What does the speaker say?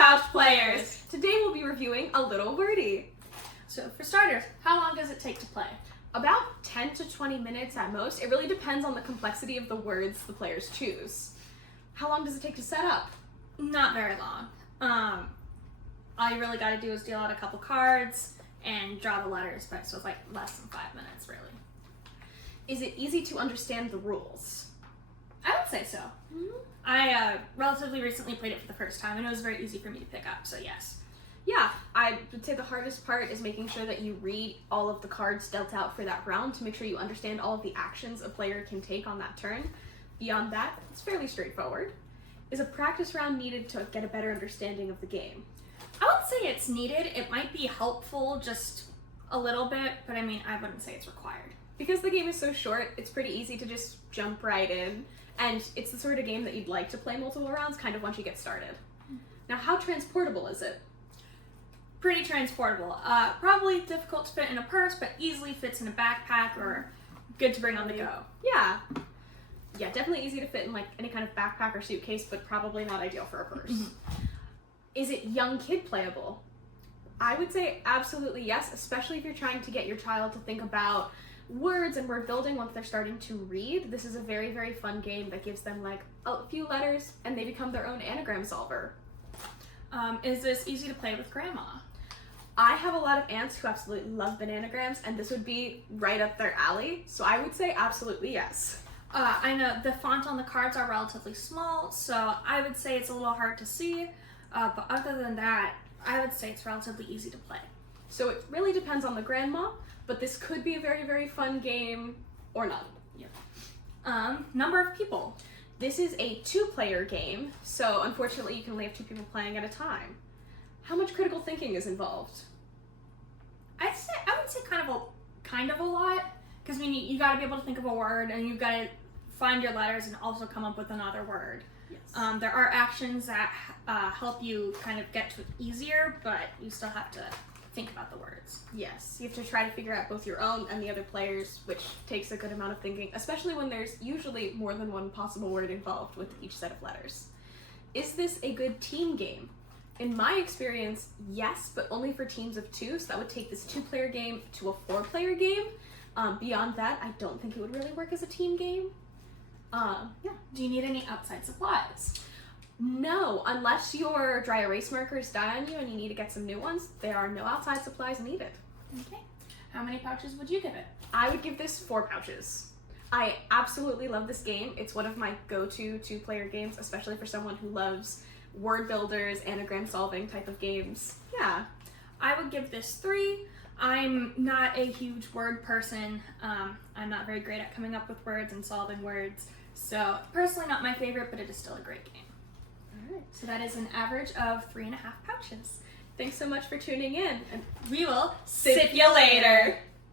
Pouch Players! Today we'll be reviewing a little Wordy. So for starters, how long does it take to play? About 10 to 20 minutes at most. It really depends on the complexity of the words the players choose. How long does it take to set up? Not very long. All you really got to do is deal out a couple cards and draw the letters, but so it's like less than 5 minutes, really. Is it easy to understand the rules? I would say so. Mm-hmm. I relatively recently played it for the first time, and it was very easy for me to pick up, so yes. Yeah, I would say the hardest part is making sure that you read all of the cards dealt out for that round to make sure you understand all of the actions a player can take on that turn. Beyond that, it's fairly straightforward. Is a practice round needed to get a better understanding of the game? I wouldn't say it's needed. It might be helpful just a little bit, but I mean, I wouldn't say it's required. Because the game is so short, it's pretty easy to just jump right in, and it's the sort of game that you'd like to play multiple rounds kind of once you get started. Now, how transportable is it? Pretty transportable. Probably difficult to fit in a purse, but easily fits in a backpack or good to bring on the go. Yeah. Yeah, definitely easy to fit in like any kind of backpack or suitcase, but probably not ideal for a purse. Is it young kid playable? I would say absolutely yes, especially if you're trying to get your child to think about words and word building once they're starting to read. This is a very, very fun game that gives them like a few letters and they become their own anagram solver. Is this easy to play with grandma? I have a lot of aunts who absolutely love bananagrams, and this would be right up their alley, so I would say absolutely yes. I know the font on the cards are relatively small, so I would say it's a little hard to see, but other than that, I would say it's relatively easy to play. So it really depends on the grandma, but this could be a very, very fun game, or not. Yeah. Number of people. This is a 2-player game, so unfortunately you can only have 2 people playing at a time. How much critical thinking is involved? I would say kind of a lot, because I mean you got to be able to think of a word, and you've got to find your letters and also come up with another word. Yes. There are actions that help you kind of get to it easier, but you still have to think about the words. Yes, you have to try to figure out both your own and the other players, which takes a good amount of thinking, especially when there's usually more than one possible word involved with each set of letters. Is this a good team game? In my experience, yes, but only for teams of 2, so that would take this 2-player game to a 4-player game. Beyond that, I don't think it would really work as a team game. Yeah. Do you need any outside supplies? No, unless your dry erase markers die on you and you need to get some new ones, there are no outside supplies needed. Okay. How many pouches would you give it? I would give this 4 pouches. I absolutely love this game. It's one of my go-to 2-player games, especially for someone who loves word builders, anagram solving type of games. Yeah. I would give this 3. I'm not a huge word person. I'm not very great at coming up with words and solving words. So personally not my favorite, but it is still a great game. All right. So that is an average of 3.5 pouches. Thanks so much for tuning in, and We will sip you later.